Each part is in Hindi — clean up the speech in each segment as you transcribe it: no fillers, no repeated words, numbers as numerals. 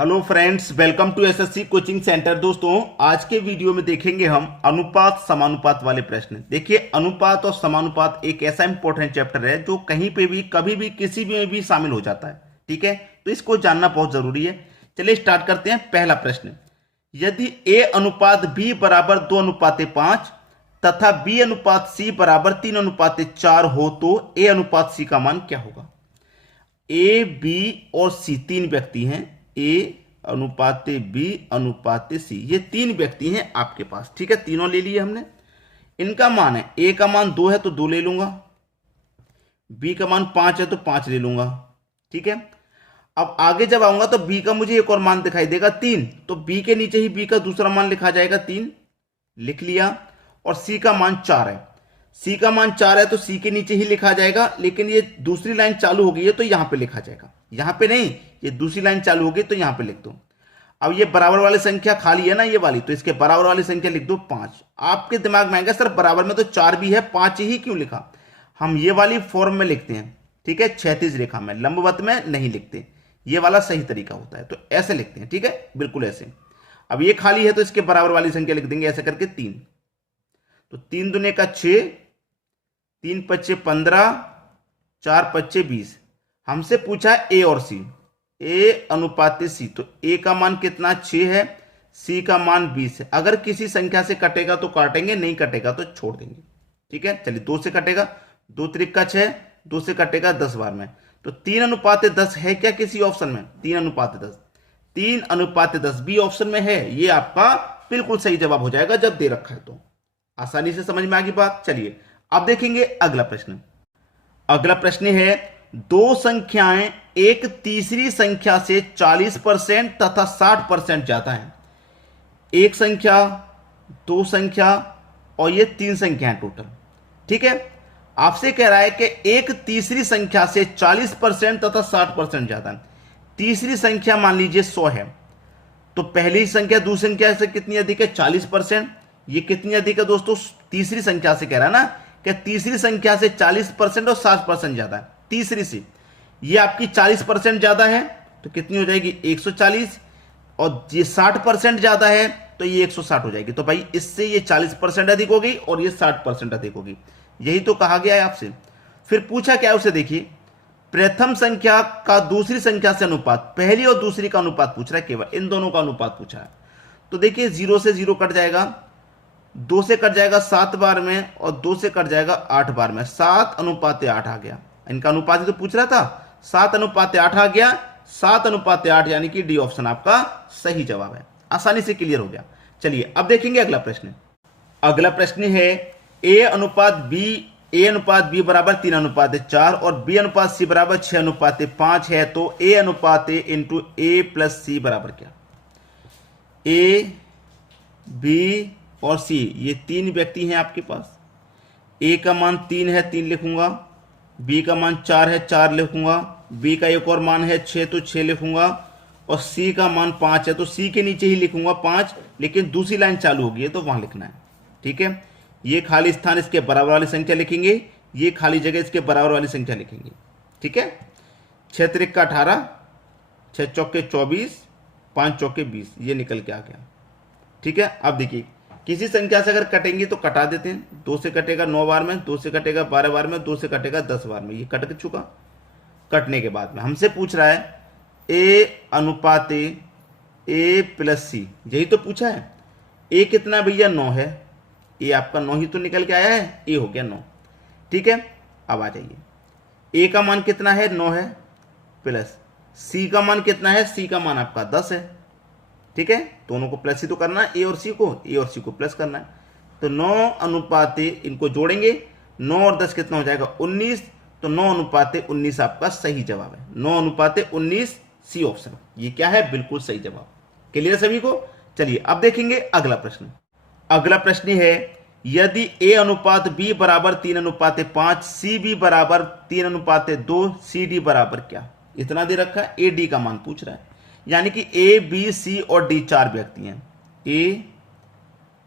Hello friends, welcome to SSC coaching centre. दोस्तों, आज के वीडियो में देखेंगे हम अनुपात समानुपात वाले प्रश्न। देखिए, अनुपात और समानुपात एक ऐसा इंपॉर्टेंट चैप्टर है जो कहीं पे भी कभी भी किसी में भी शामिल हो जाता है। ठीक है, तो इसको जानना बहुत जरूरी है। चलिए स्टार्ट करते हैं। पहला प्रश्न, यदि ए अनुपात बी बराबर 2:5 तथा बी अनुपात सी बराबर 3:4 हो तो ए अनुपात सी का मान क्या होगा। ए, बी और सी तीन व्यक्ति हैं। ए अनुपाते बी अनुपाते सी, ये तीन व्यक्ति हैं आपके पास। ठीक है, तीनों ले लिए हमने। इनका मान है, ए का मान 2 है तो 2 ले लूंगा, बी का मान 5 है तो 5 ले लूंगा। ठीक है, अब आगे जब आऊंगा तो बी का मुझे एक और मान दिखाई देगा 3, तो बी के नीचे ही बी का दूसरा मान लिखा जाएगा 3, लिख लिया। और सी का मान 4 है, सी का मान 4 है तो सी के नीचे ही लिखा जाएगा, लेकिन ये दूसरी लाइन चालू हो गई है तो यहां पे लिखा जाएगा, यहां पे नहीं, ये दूसरी लाइन चालू हो गई तो यहां पे लिख दो। अब ये बराबर वाली संख्या खाली है ना ये वाली, तो इसके बराबर वाली संख्या लिख दो 5। आपके दिमाग में आएगा सर बराबर में तो 4 भी है, 5 ही क्यों लिखा। हम ये वाली फॉर्म में लिखते हैं। ठीक है, क्षैतिज रेखा में, लंबवत में नहीं लिखते, ये वाला सही तरीका होता है, तो ऐसे लिखते हैं। ठीक है, बिल्कुल ऐसे। अब ये खाली है तो इसके बराबर वाली संख्या लिख देंगे ऐसे करके 3। तो 3 दूने का 6, 3 पच्चे 15, 4 पच्चे 20। हमसे पूछा ए और सी, ए अनुपात सी, तो ए का मान कितना 6 है, सी का मान 20 है। अगर किसी संख्या से कटेगा तो काटेंगे, नहीं कटेगा तो छोड़ देंगे। ठीक है, चलिए 2 से कटेगा, 2 त्रिका 6, 2 से कटेगा 10 बार में, तो 3:10 है क्या किसी ऑप्शन में। 3:10, 3:10 बी ऑप्शन में है, ये आपका बिल्कुल सही जवाब हो जाएगा जब दे रखा है तो। आसानी से समझ में आ गई बात। चलिए अब देखेंगे अगला प्रश्न। अगला प्रश्न है, दो संख्याएं एक तीसरी संख्या से 40% तथा 60% ज्यादा है। एक संख्या, दो संख्या और ये 3 संख्याएं टोटल। ठीक है, आपसे कह रहा है कि एक तीसरी संख्या से 40% तथा 60% ज्यादा है। तीसरी संख्या मान लीजिए 100 है, तो पहली संख्या दूसरी संख्या से कितनी अधिक है, 40%। ये कितनी अधिक है दोस्तों, तीसरी संख्या से कह रहा है ना कि तीसरी संख्या से 40% और 60% ज्यादा है। तीसरी से ये आपकी 40% ज्यादा है तो कितनी हो जाएगी 140, और ये 60% ज्यादा है तो ये 160 हो जाएगी। तो भाई इससे ये 40% अधिक हो गई और ये 60% अधिक होगी, यही तो कहा गया है आपसे। फिर पूछा क्या है उसे, देखिए प्रथम संख्या का दूसरी संख्या से अनुपात, पहली और दूसरी का अनुपात पूछ रहा है, केवल इन दोनों का अनुपात पूछा है। तो देखिए 0 से 0 कट जाएगा, 2 से कट जाएगा 7 बार में, और 2 से कट जाएगा 8 बार में, 7:8 आ गया। इनका अनुपात ही तो पूछ रहा था, 7:8 आ गया, 7:8, यानी कि डी ऑप्शन आपका सही जवाब है। आसानी से क्लियर हो गया। चलिए अब देखेंगे अगला प्रश्न। अगला प्रश्न है, ए अनुपात बी बराबर 3:4 और बी अनुपात सी बराबर 6:5 है, तो ए अनुपात ए इंटू ए प्लस सी बराबर क्या। ए, बी और सी, ये 3 व्यक्ति हैं आपके पास। ए का मान 3 है, 3 लिखूंगा, बी का मान 4 है, 4 लिखूंगा, बी का एक और मान है 6 तो 6 लिखूंगा, और सी का मान 5 है तो सी के नीचे ही लिखूंगा 5, लेकिन दूसरी लाइन चालू होगी है तो वहां लिखना है। ठीक है, ये खाली स्थान इसके बराबर वाली संख्या लिखेंगे, ये खाली जगह इसके बराबर वाली संख्या लिखेंगे। ठीक है, 6 त्रिका 18, 6 चौके 24, 5 चौके 20, ये निकल के आ गया। ठीक है, अब देखिए किसी संख्या से अगर कटेंगे तो कटा देते हैं। 2 से कटेगा 9 बार में, 2 से कटेगा 12 बार में, 2 से कटेगा 10 बार में, ये कट चुका। कटने के बाद में हमसे पूछ रहा है ए अनुपात ए प्लस सी, यही तो पूछा है। ए कितना भैया 9 है, ए आपका 9 ही तो निकल के आया है, ए हो गया 9। ठीक है, अब आ जाइए, ए का मान कितना है 9 है, प्लस सी का मान कितना है, सी का मान आपका 10 है। ठीक है, दोनों को प्लस ही तो करना है, ए और सी को प्लस करना है। तो 9:, इनको जोड़ेंगे, 9 और 10 कितना हो जाएगा 19, तो 9:19 आपका सही जवाब है। 9:19 सी ऑप्शन, ये क्या है, बिल्कुल सही जवाब। क्लियर सभी को। चलिए अब देखेंगे अगला प्रश्न। अगला प्रश्न है, यदि ए अनुपात बी बराबर 3:5, सी बी बराबर 3:2, सी डी बराबर क्या। इतना दे रखा है, ए डी का मान पूछ रहा है, यानी कि ए बी सी और डी 4 व्यक्ति हैं। ए,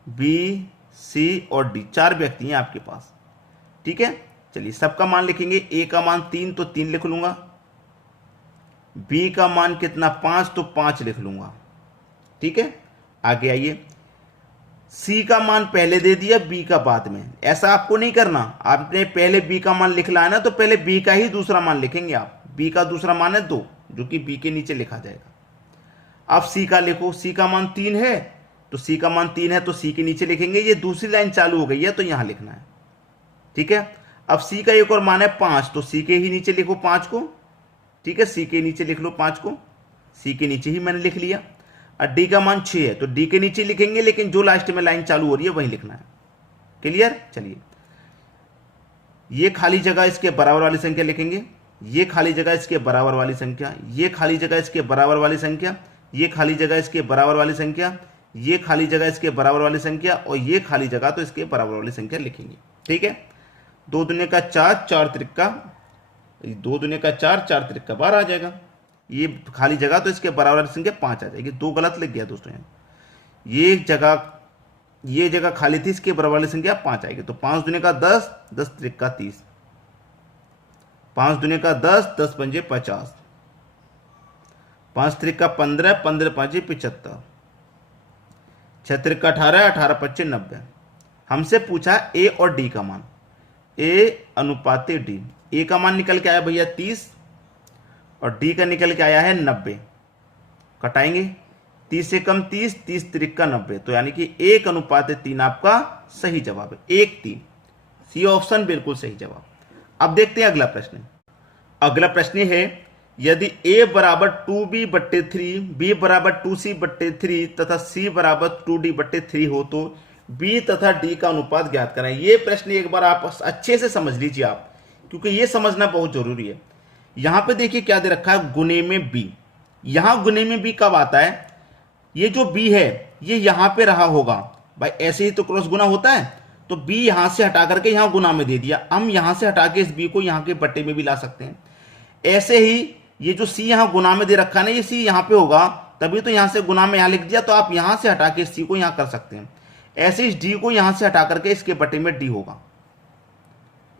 बी, सी और डी 4 व्यक्ति हैं आपके पास। ठीक है, चलिए सबका मान लिखेंगे। ए का मान 3 तो 3 लिख लूंगा, बी का मान कितना 5, तो 5 लिख लूंगा। ठीक है, आगे आइए, सी का मान पहले दे दिया, बी का बाद में। ऐसा आपको नहीं करना, आपने पहले बी का मान लिख लाना, तो पहले बी का ही दूसरा मान लिखेंगे आप। बी का दूसरा मान है 2, जो कि बी के नीचे लिखा जाएगा। अब सी का लिखो, सी का मान 3 है, तो सी का मान 3 है तो सी के नीचे लिखेंगे। ये दूसरी लाइन चालू हो गई है तो यहां लिखना है। ठीक है, अब सी का एक और मान है 5, तो सी के ही नीचे लिखो 5 को। ठीक है, सी के नीचे लिख लो 5 को, सी के नीचे ही मैंने लिख लिया। और डी का मान 6 है, तो डी के नीचे लिखेंगे, लेकिन जो लास्ट में लाइन चालू हो रही है वही लिखना है। क्लियर? चलिए, ये खाली जगह इसके बराबर वाली संख्या लिखेंगे, ये खाली जगह इसके बराबर वाली संख्या, ये खाली जगह इसके बराबर वाली संख्या, ये खाली जगह इसके बराबर वाली संख्या, ये खाली जगह इसके बराबर वाली संख्या, और ये खाली जगह तो इसके बराबर वाली संख्या लिखेंगे। ठीक है, 2 दूने का 4, 4 त्रिक्का 2 दूने का 4, 4 त्रिक्का 12 आ जाएगा। ये खाली जगह तो इसके बराबर वाली संख्या 5 आ जाएगी। 2 गलत लिख गया दोस्तों यहाँ, ये जगह खाली थी, इसके बराबर वाली संख्या 5 आएगी। तो 5 दूने का 10, 10 त्रिक्का 30, 5 दूने का 10, 10 पंजे 50, 5 त्रिक्का 15, 15 पांचे 75, 6 त्रिक्का 18, 18 पच्चे 90। हमसे पूछा ए और डी का मान, ए अनुपाते डी। ए का मान निकल के आया भैया 30 और डी का निकल के आया है 90। कटाएंगे, 30 से कम 30, 30 त्रिक्का 90, तो यानी कि 1 अनुपाते 3 आपका सही जवाब है। 1 3, सी ऑप्शन बिल्कुल सही जवाब। अब देखते हैं अगला प्रश्न। अगला प्रश्न है, यदि a बराबर 2b/3, b बराबर 2c/3 तथा c बराबर 2d/3 हो तो b तथा d का अनुपात ज्ञात करें। ये प्रश्न एक बार आप अच्छे से समझ लीजिए आप, क्योंकि ये समझना बहुत जरूरी है। यहां पे देखिए क्या दे रखा है, गुने में b। यहां गुने में b कब आता है, ये जो b है ये यहां पे रहा होगा भाई, ऐसे ही तो क्रॉस गुना होता है। तो b यहां से हटा करके यहां गुना में दे दिया, हम यहां से हटा के इस b को यहां के बट्टे में भी ला सकते हैं। ऐसे ही ये जो c यहां गुना में दे रखा है ना, ये c यहां पे होगा, तभी तो यहां से गुना में यहां लिख दिया, तो आप यहां से हटा के इस c को यहां कर सकते हैं। ऐसे इस d को यहां से हटा करके इसके बटे में d होगा।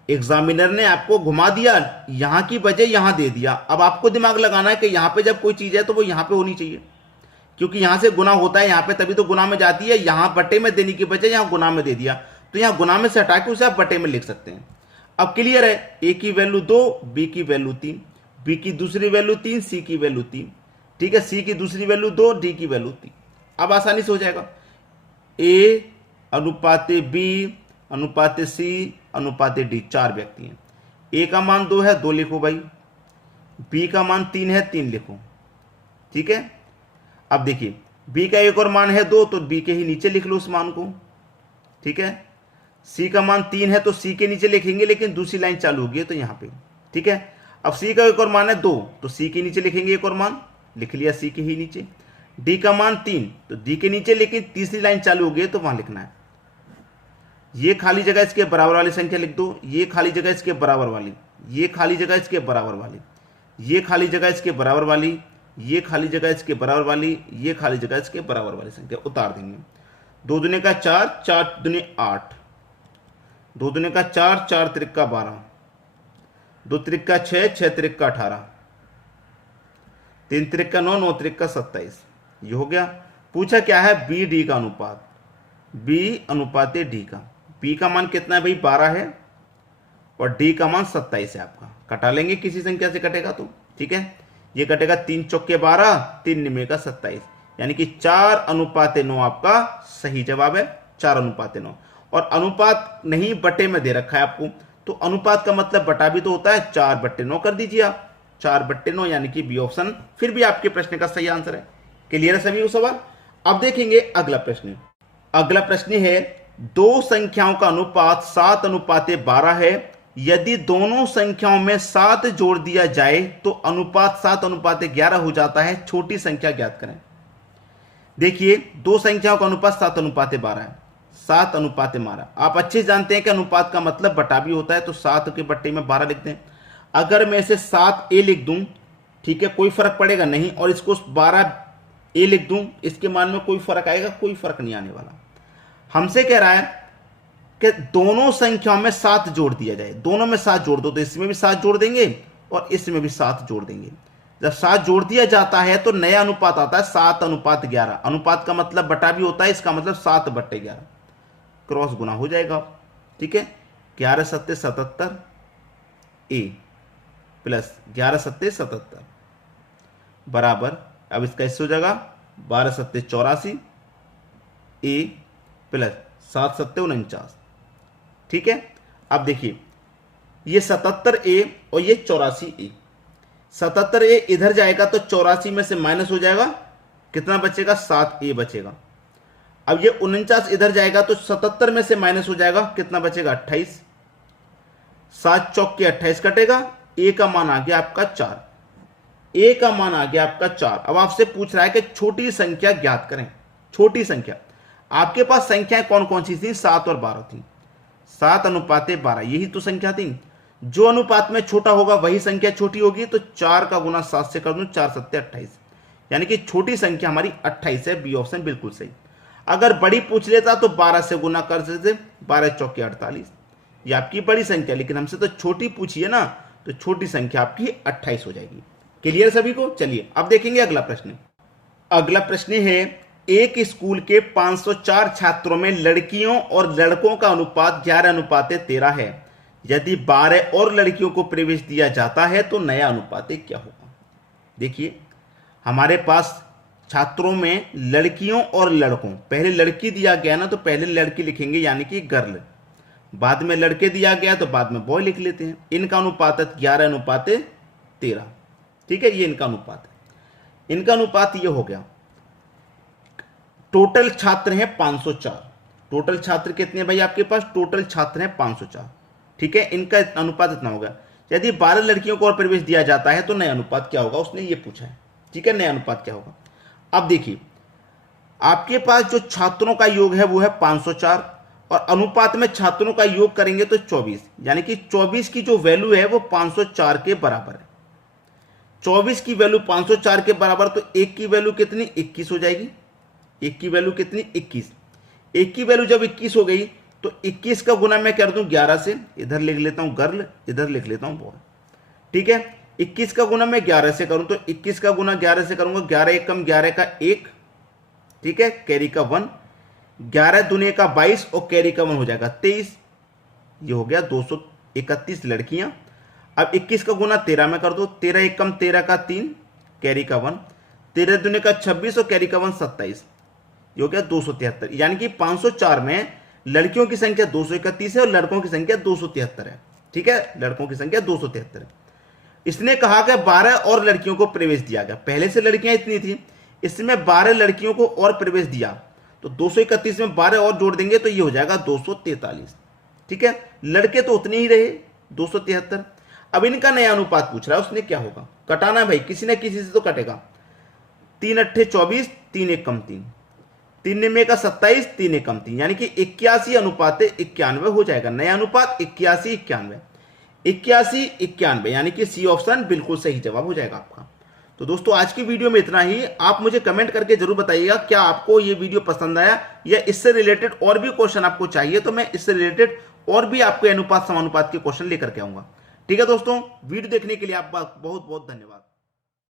एग्जामिनर ने आपको घुमा दिया, यहां की बजाय यहां दे दिया। अब आपको दिमाग लगाना है कि यहां पे जब कोई चीज है तो वो यहां पे होनी चाहिए, क्योंकि यहां से गुना होता है यहां पे, तभी तो गुना में जाती है। यहां बटे में देने की बजाय यहां गुना में दे दिया, तो यहां गुना में से हटा के उसे आप बटे में लिख सकते हैं। अब क्लियर है, ए की वैल्यू 2, बी की वैल्यू 3, बी की दूसरी वैल्यू 3, सी की वैल्यू 3। ठीक है, सी की दूसरी वैल्यू 2, डी की वैल्यू 3। अब आसानी से हो जाएगा, ए अनुपाते बी अनुपाते सी अनुपाते डी, 4 व्यक्ति हैं। ए का मान 2 है, 2 लिखो भाई। बी का मान 3 है, 3 लिखो। ठीक है, अब देखिए बी का एक और मान है 2, तो बी के ही नीचे लिख लो उस मान को। ठीक है, सी का मान 3 है, तो सी के नीचे लिखेंगे, लेकिन दूसरी लाइन चालू होगी है तो यहां पे। ठीक है, अब सी का एक और मान है 2, तो सी के नीचे लिखेंगे, एक और मान लिख लिया सी के ही नीचे। डी का मान 3, तो डी के नीचे, लेकिन तीसरी लाइन चालू हो गई तो वहां लिखना है। ये खाली जगह इसके बराबर वाली संख्या लिख दो, ये खाली जगह इसके बराबर वाली, ये खाली जगह इसके बराबर वाली, ये खाली जगह इसके बराबर वाली, ये खाली जगह इसके बराबर वाली, ये खाली जगह इसके बराबर वाली संख्या उतार देंगे। 2 दूने का 4, 4 दूने 8, 2 दूने का 4, 4 त्रिक्का 12, 2 त्रिक्का 6, 6 त्रिक्का 18, 3 त्रिक्का 9, 9 त्रिक्का 27। ये हो गया। पूछा क्या है, बी डी का अनुपात, बी अनुपाते डी का। बी का मान कितना है भाई, 12 है, और डी का मान 27 है आपका। कटा लेंगे, किसी संख्या से कटेगा तो। ठीक है, ये कटेगा 3 चौके 12, 3 निमे का 27, यानी कि 4 अनुपाते 9 आपका सही जवाब है। 4 अनुपाते 9, और अनुपात नहीं बटे में दे रखा है आपको, तो अनुपात का मतलब बटा भी तो होता है। 4/9 कर दीजिए आप, 4/9, यानी कि बी ऑप्शन फिर भी आपके प्रश्न का सही आंसर है। क्लियर है सभी वो सवाल। अब देखेंगे अगला प्रश्न। अगला प्रश्न है, 2 संख्याओं का अनुपात 7/12 है। यदि दोनों संख्याओं में 7 जोड़ दिया जाए तो अनुपात 7/11 हो जाता है। छोटी संख्या ज्ञात करें। देखिए, 2 संख्याओं का अनुपात 7/12 है, 7/12। आप अच्छे जानते हैं कि अनुपात का मतलब बटा भी होता है, तो 7 के बट्टे में 12 लिखते हैं। अगर मैं इसे 7a लिख दूं, ठीक है, कोई फर्क पड़ेगा नहीं, और इसको 12a लिख दूं, इसके मान में कोई फर्क आएगा? कोई फर्क नहीं आने वाला। हमसे कह रहा है कि दोनों संख्याओं में 7 जोड़ दिया जाए। दोनों में 7 जोड़ दो, तो इसमें भी 7 जोड़ देंगे और इसमें भी 7 जोड़ देंगे। जब 7 जोड़ दिया जाता है तो नया अनुपात आता है 7:11। अनुपात का मतलब बटा भी होता है, इसका मतलब 7/11 क्रॉस गुना हो जाएगा। ठीक है, 11 सत्ते 77 ए प्लस 11 सत्ते 77 बराबर, अब इसका इससे हो जाएगा 12 सत्ते 84 ए प्लस 7 सत्ते 49। ठीक है, अब देखिए ये 77 ए और ये 84 ए, 77 ए इधर जाएगा तो 84 में से माइनस हो जाएगा, कितना बचेगा 7 ए बचेगा। अब ये 49 इधर जाएगा तो 77 में से माइनस हो जाएगा, कितना बचेगा 28, 7 चौक के 28 कटेगा, ए का मान आ गया आपका 4, ए का मान आ गया आपका 4। अब आपसे पूछ रहा है कि छोटी संख्या ज्ञात करें। छोटी संख्या, आपके पास संख्याएं कौन कौन सी थी, 7 और 12 थी, 7:12 यही तो संख्या थी। जो अनुपात में छोटा होगा वही संख्या छोटी होगी, तो 4 का गुना 7 से कर दूं, 4 सत्ते 28, यानी कि छोटी संख्या हमारी 28 है, बी ऑप्शन बिल्कुल सही। अगर बड़ी पूछ लेता तो 12 से गुना कर देते, 12 चौके 48, ये आपकी बड़ी संख्या, लेकिन हमसे तो छोटी पूछी है ना, तो छोटी संख्या आपकी 28 हो जाएगी। क्लियर सभी को? चलिए अब देखेंगे अगला प्रश्न। अगला प्रश्न है, एक स्कूल के 504 छात्रों में लड़कियों और लड़कों का अनुपात 11:13 है। यदि 12 और लड़कियों को प्रवेश दिया जाता है तो नया अनुपात क्या होगा? देखिए हमारे पास छात्रों में लड़कियों और लड़कों, पहले लड़की दिया गया ना तो पहले लड़की लिखेंगे यानी कि गर्ल, बाद में लड़के दिया गया तो बाद में बॉय लिख लेते हैं। इनका अनुपात 11:13। ठीक है, ये इनका अनुपात है। इनका अनुपात ये हो गया। टोटल छात्र हैं 504। टोटल छात्र कितने हैं भाई आपके पास? टोटल छात्र हैं 504। ठीक है, इनका अनुपात इतना होगा। यदि 12 लड़कियों को और प्रवेश दिया जाता है तो नया अनुपात क्या होगा, उसने ये पूछा है। ठीक है, नया अनुपात क्या होगा? अब देखिए आपके पास जो छात्रों का योग है वो है 504 और अनुपात में छात्रों का योग करेंगे तो 24, यानी कि 24 की जो वैल्यू है वो 504 के बराबर है। 24 की वैल्यू 504 के बराबर, तो एक की वैल्यू कितनी, 21 हो जाएगी। एक की वैल्यू कितनी, 21। एक की वैल्यू जब 21 हो गई तो 21 का गुना मैं कर दूं 11 से, इधर लिख लेता हूं गर्ल, इधर लिख लेता हूं बॉय। ठीक है, 21 का गुना मैं 11 से करूं तो 21 का गुना 11 से करूंगा, 11 एक कम 11 का 1, ठीक है, कैरी का 1, 11 दूने का 22 और कैरी का 1 हो जाएगा 23। ये हो गया 231 लड़कियां। अब 21 का गुना 13 में कर दो, 13 एक कम 13 का 3, कैरी का 1, 13 दूने का 26 और कैरी का 1 27। ये हो गया 273, यानी कि 504 में लड़कियों की संख्या 231 है और लड़कों की संख्या 273 है। ठीक है, लड़कों की संख्या 273 है। इसने कहा कि 12 और लड़कियों को प्रवेश दिया गया। पहले से लड़कियां इतनी थी, इसमें 12 लड़कियों को और प्रवेश दिया तो 231 में 12 और जोड़ देंगे तो ये हो जाएगा 243। ठीक है, लड़के तो उतने ही रहे 273। अब इनका नया अनुपात पूछ रहा है, उसने क्या होगा, कटाना भाई, किसी ना किसी से तो कटेगा। 3 अट्ठे 24, 3 एक कम 3, 3 निम्मे का 27, 3 एक कम 3, यानी कि 81:91 हो जाएगा। नया अनुपात 81:91, 81:91, यानी कि सी ऑप्शन बिल्कुल सही जवाब हो जाएगा आपका। तो दोस्तों आज की वीडियो में इतना ही। आप मुझे कमेंट करके जरूर बताइएगा क्या आपको ये वीडियो पसंद आया या इससे रिलेटेड और भी क्वेश्चन आपको चाहिए, तो मैं इससे रिलेटेड और भी आपके अनुपात समानुपात के क्वेश्चन लेकर के आऊंगा। ठीक है दोस्तों, वीडियो देखने के लिए आपका बहुत बहुत धन्यवाद।